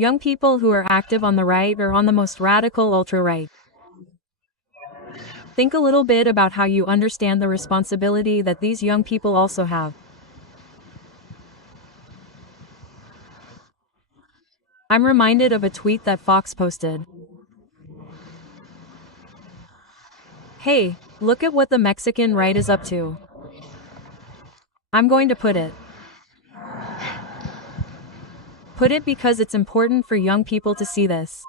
Young people who are active on the right or on the most radical ultra-right. Think a little bit about how you understand the responsibility that these young people also have. I'm reminded of a tweet that Fox posted. Hey, look at what the Mexican right is up to. I'm going to put it because it's important for young people to see this.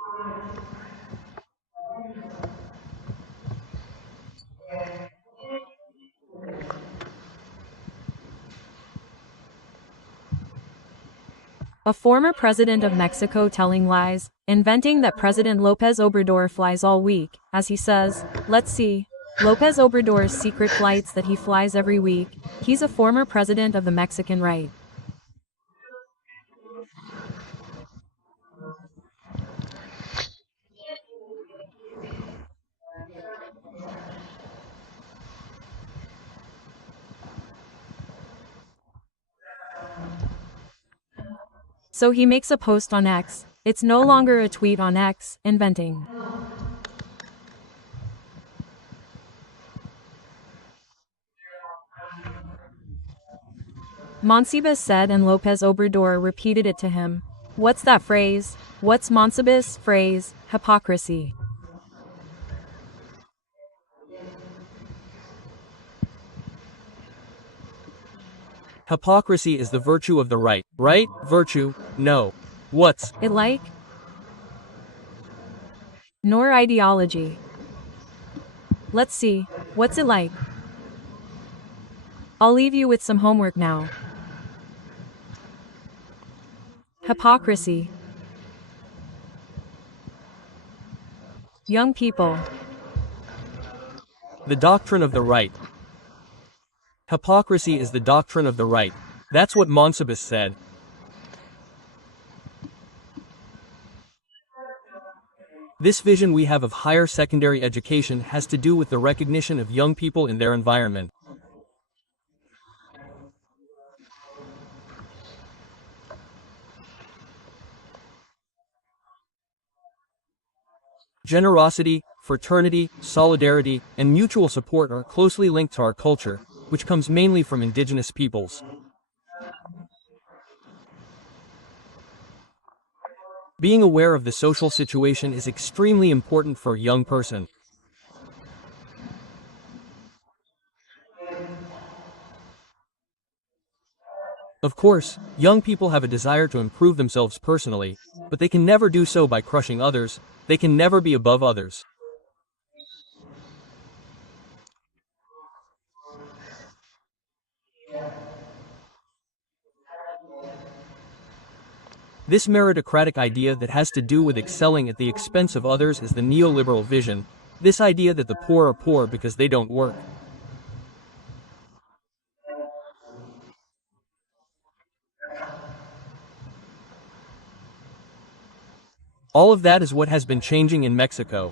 A former president of Mexico telling lies, inventing that President López Obrador flies all week, as he says. Let's see. López Obrador's secret flights that he flies every week. He's a former president of the Mexican right. So he makes a post on X. It's no longer a tweet on X, inventing. Monsibus said and López Obrador repeated it to him. What's that phrase? What's Monsibus' phrase? Hypocrisy. Hypocrisy is the virtue of the right. Right? Virtue? No. What's it like? Nor ideology. Let's see. What's it like? I'll leave you with some homework now. Hypocrisy. Young people. the doctrine of the right? Hypocrisy is the doctrine of the right. That's what Monsibus said. This vision we have of higher secondary education has to do with the recognition of young people in their environment. Generosity, fraternity, solidarity, and mutual support are closely linked to our culture, which comes mainly from indigenous peoples. Being aware of the social situation is extremely important for a young person. Of course, young people have a desire to improve themselves personally, but they can never do so by crushing others. They can never be above others. This meritocratic idea that has to do with excelling at the expense of others is the neoliberal vision. This idea that the poor are poor because they don't work. All of that is what has been changing in Mexico.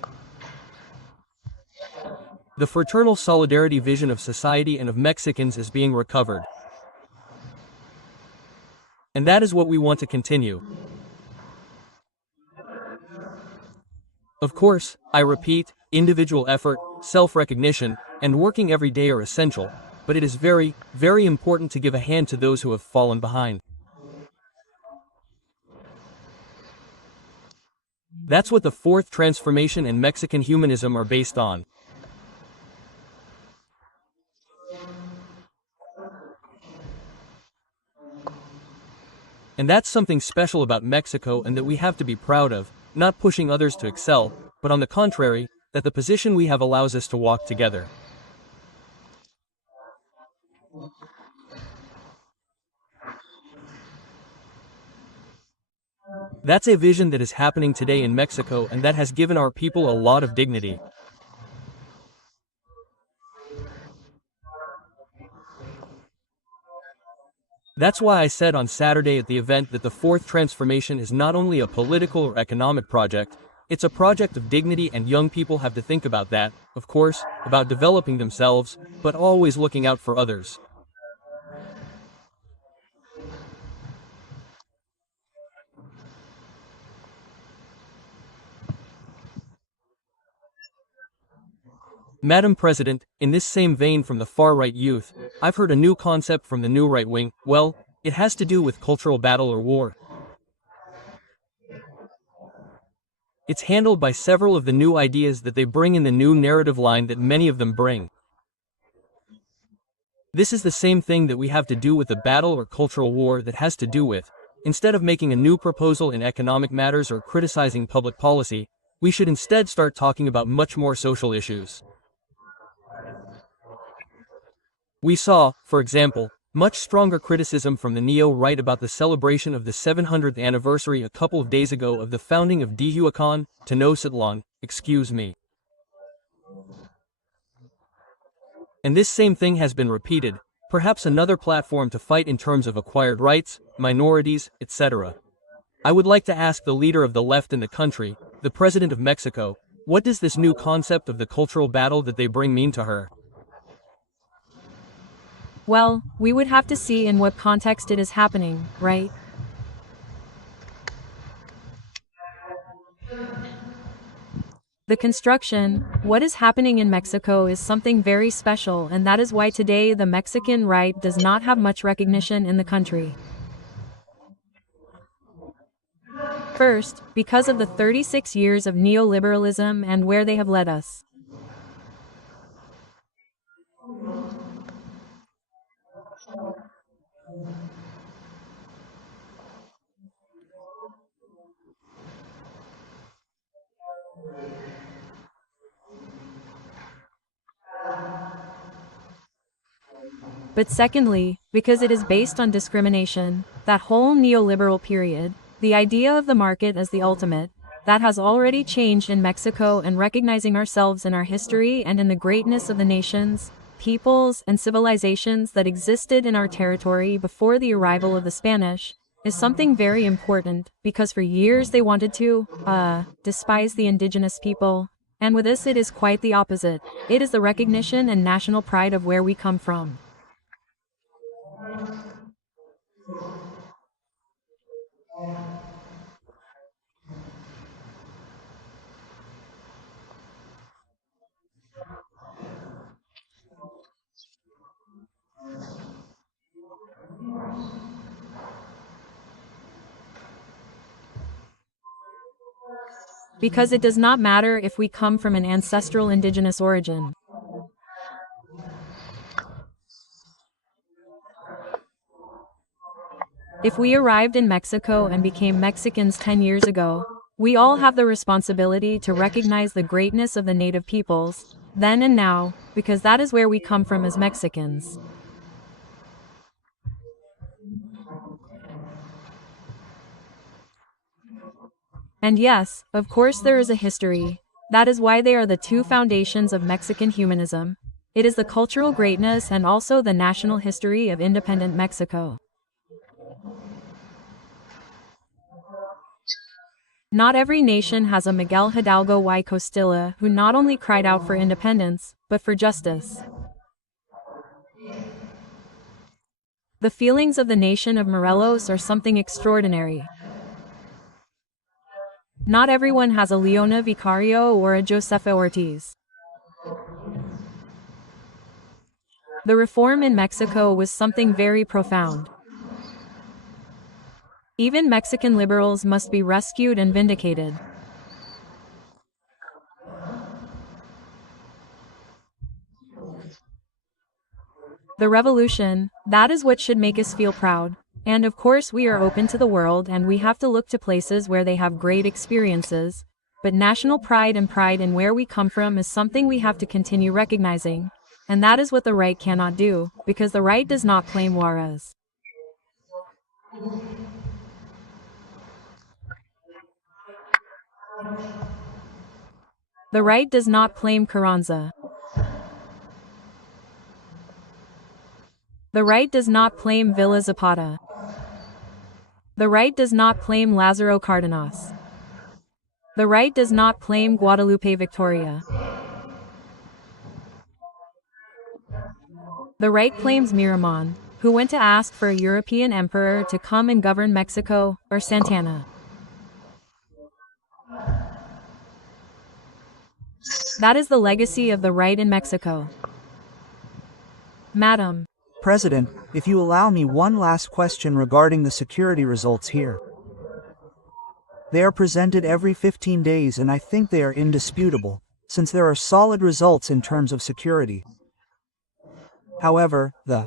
The fraternal solidarity vision of society and of Mexicans is being recovered. And that is what we want to continue. Of course, I repeat, individual effort, self-recognition, and working every day are essential, but it is very, very important to give a hand to those who have fallen behind. That's what the fourth transformation and Mexican humanism are based on. And that's something special about Mexico and that we have to be proud of, not pushing others to excel, but on the contrary, that the position we have allows us to walk together. That's a vision that is happening today in Mexico and that has given our people a lot of dignity. That's why I said on Saturday at the event that the fourth transformation is not only a political or economic project, it's a project of dignity, and young people have to think about that, of course, about developing themselves, but always looking out for others. Madam President, in this same vein from the far-right youth, I've heard a new concept from the new right wing. Well, it has to do with cultural battle or war. It's handled by several of the new ideas that they bring in the new narrative line that many of them bring. This is the same thing that we have to do with the battle or cultural war that has to do with, instead of making a new proposal in economic matters or criticizing public policy, we should instead start talking about much more social issues. We saw, for example, much stronger criticism from the neo-right about the celebration of the 700th anniversary a couple of days ago of the founding of Dihuacan, Tenochtitlan, excuse me. And this same thing has been repeated, perhaps another platform to fight in terms of acquired rights, minorities, etc. I would like to ask the leader of the left in the country, the President of Mexico, what does this new concept of the cultural battle that they bring mean to her? Well, we would have to see in what context it is happening, right? The construction, what is happening in Mexico is something very special, and that is why today the Mexican right does not have much recognition in the country. First, because of the 36 years of neoliberalism and where they have led us. But secondly, because it is based on discrimination, that whole neoliberal period, the idea of the market as the ultimate, that has already changed in Mexico, and recognizing ourselves in our history and in the greatness of the nations, peoples, and civilizations that existed in our territory before the arrival of the Spanish, is something very important, because for years they wanted to, despise the indigenous people. And with this it is quite the opposite. It is the recognition and national pride of where we come from. Because it does not matter if we come from an ancestral indigenous origin. If we arrived in Mexico and became Mexicans 10 years ago, we all have the responsibility to recognize the greatness of the native peoples, then and now, because that is where we come from as Mexicans. And yes, of course there is a history. That is why they are the two foundations of Mexican humanism. It is the cultural greatness and also the national history of independent Mexico. Not every nation has a Miguel Hidalgo y Costilla who not only cried out for independence, but for justice. The feelings of the nation of Morelos are something extraordinary. Not everyone has a Leona Vicario or a Josefa Ortiz. The reform in Mexico was something very profound. Even Mexican liberals must be rescued and vindicated. The revolution, that is what should make us feel proud. And of course we are open to the world and we have to look to places where they have great experiences. But national pride and pride in where we come from is something we have to continue recognizing. And that is what the right cannot do, because the right does not claim Juarez. The right does not claim Carranza. The right does not claim Villa Zapata. The right does not claim Lázaro Cárdenas. The right does not claim Guadalupe Victoria. The right claims Miramon, who went to ask for a European emperor to come and govern Mexico, or Santana. That is the legacy of the right in Mexico. Madam President, if you allow me one last question regarding the security results here. They are presented every 15 days and I think they are indisputable, since there are solid results in terms of security. However, the